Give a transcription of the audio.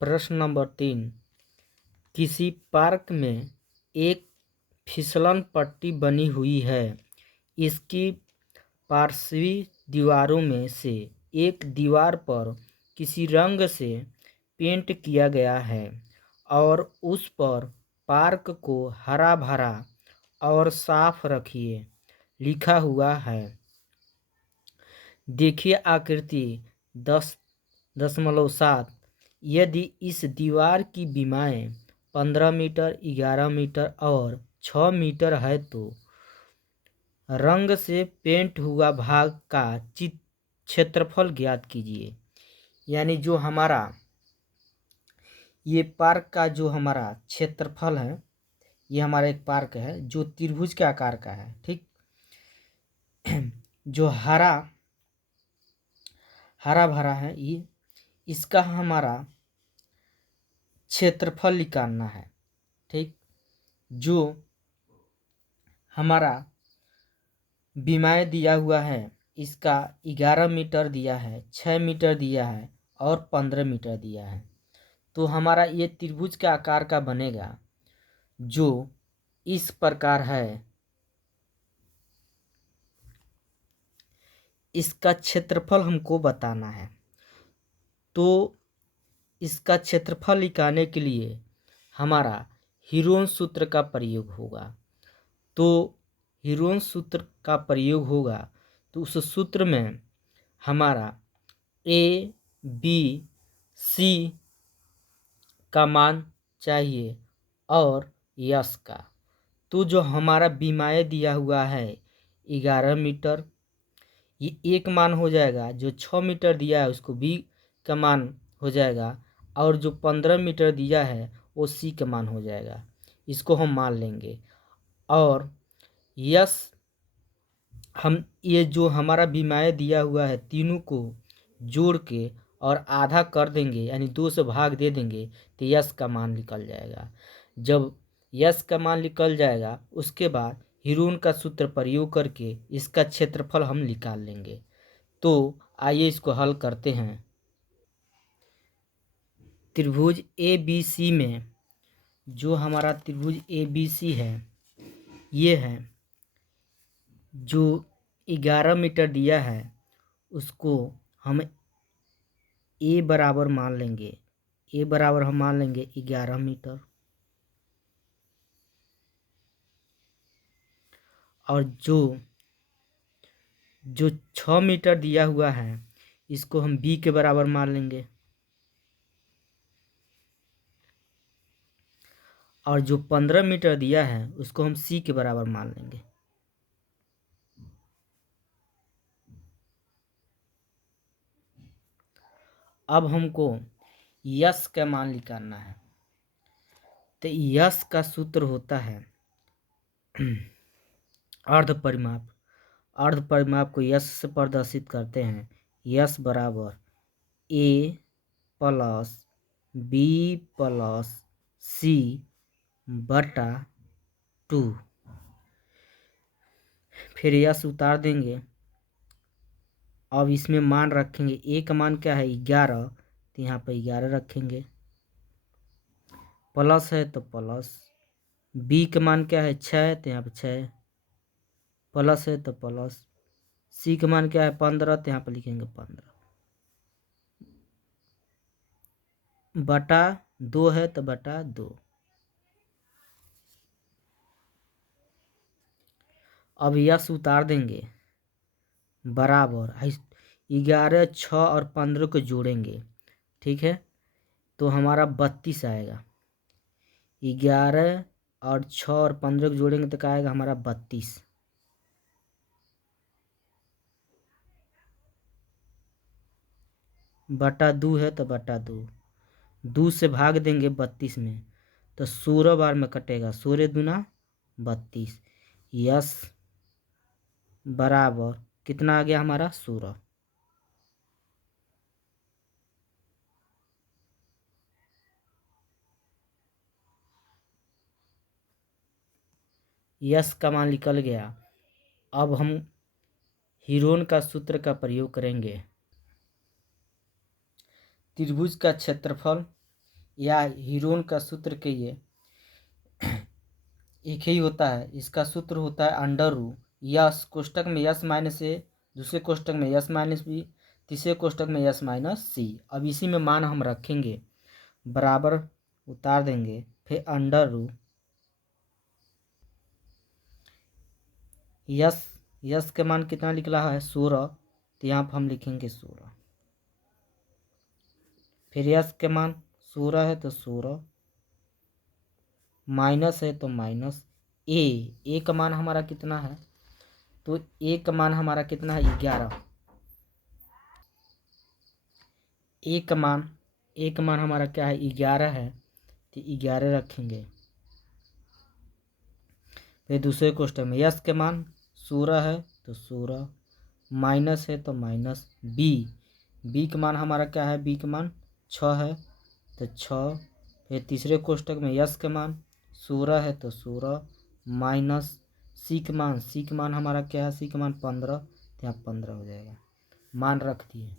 प्रश्न नंबर 3। किसी पार्क में एक फिसलन पट्टी बनी हुई है। इसकी पार्श्वी दीवारों में से एक दीवार पर किसी रंग से पेंट किया गया है और उस पर पार्क को हरा भरा और साफ रखिए लिखा हुआ है। देखिए आकृति 10.7। यदि इस दीवार की विमाएं 15 मीटर, 11 मीटर और 6 मीटर है तो रंग से पेंट हुआ भाग का क्षेत्रफल ज्ञात कीजिए। यानी जो हमारा ये पार्क का जो हमारा क्षेत्रफल है, ये हमारा एक पार्क है जो त्रिभुज के आकार का है। ठीक, जो हरा भरा है, ये इसका हमारा क्षेत्रफल निकालना है। ठीक, जो हमारा विमाएं दिया हुआ है इसका 11 मीटर दिया है, 6 मीटर दिया है और 15 मीटर दिया है। तो हमारा ये त्रिभुज के आकार का बनेगा जो इस प्रकार है। इसका क्षेत्रफल हमको बताना है, तो इसका क्षेत्रफल निकालने के लिए हमारा हीरोन सूत्र का प्रयोग होगा। तो हीरोन सूत्र का प्रयोग होगा तो उस सूत्र में हमारा ए बी सी का मान चाहिए और यस का। तो जो हमारा विमाएं दिया हुआ है 11 मीटर, ये एक मान हो जाएगा। जो 6 मीटर दिया है उसको बी का मान हो जाएगा और जो 15 मीटर दिया है वो सी का मान हो जाएगा। इसको हम मान लेंगे और यस हम ये जो हमारा विमाएं दिया हुआ है तीनों को जोड़ के और आधा कर देंगे, यानी 2 से भाग दे देंगे तो यस का मान निकल जाएगा। जब यस का मान निकल जाएगा उसके बाद हीरोन का सूत्र प्रयोग करके इसका क्षेत्रफल हम निकाल लेंगे। तो आइए इसको हल करते हैं। त्रिभुज ए बी सी में जो हमारा त्रिभुज ए बी सी है, ये है जो 11 मीटर दिया है उसको हम ए बराबर मान लेंगे। ए बराबर हम मान लेंगे 11 मीटर और जो 6 मीटर दिया हुआ है इसको हम बी के बराबर मान लेंगे और जो 15 मीटर दिया है उसको हम सी के बराबर मान लेंगे। अब हमको यस का मान निकालना है। तो यस का सूत्र होता है अर्ध परिमाप। अर्ध परिमाप को यस से प्रदर्शित करते हैं। यस बराबर ए प्लस बी प्लस सी बटा 2। फिर यस उतार देंगे। अब इसमें मान रखेंगे। ए का मान क्या है 11, तो यहाँ पर 11 रखेंगे। प्लस है तो प्लस, बी का मान क्या है 6, तो यहाँ पर 6 प्लस है तो प्लस, सी का मान क्या है 15, तो यहाँ पर लिखेंगे 15 बटा 2 है तो बटा 2। अब यस उतार देंगे बराबर 11, 6 और 15 को जोड़ेंगे। ठीक है, तो हमारा 32 आएगा। 11 और 6 और 15 को जोड़ेंगे तो क्या आएगा हमारा 32 बटा 2 है तो बटा 2। 2 से भाग देंगे 32 में तो 16 बार में कटेगा। 16 दूना 32। यस बराबर कितना आ गया हमारा 16। यस का मान निकल गया। अब हम हीरोन का सूत्र का प्रयोग करेंगे। त्रिभुज का क्षेत्रफल या हीरोन का सूत्र के ये एक ही होता है। इसका सूत्र होता है अंडर रू यस कोष्टक में यस माइनस ए, दूसरे कोष्टक में यस माइनस बी, तीसरे कोष्टक में यस माइनस सी। अब इसी में मान हम रखेंगे, बराबर उतार देंगे, फिर अंडर रू यस के मान कितना निकला है 16, तो यहाँ पर हम लिखेंगे 16। फिर यस के मान 16 है तो 16, माइनस है तो माइनस ए का मान हमारा कितना है, तो ए का मान हमारा कितना है 11। ए का मान हमारा क्या है 11 है, तो 11 रखेंगे। फिर दूसरे क्वेश्चन में यस के मान 16 है तो 16, माइनस है तो माइनस बी का मान हमारा क्या है, बी का मान 6 है तो 6। फिर तीसरे कोष्टक में यस के मान 16 है तो 16, माइनस सी का मान हमारा क्या है, सी का मान 15, तो यहाँ 15 हो जाएगा। मान रख दिए।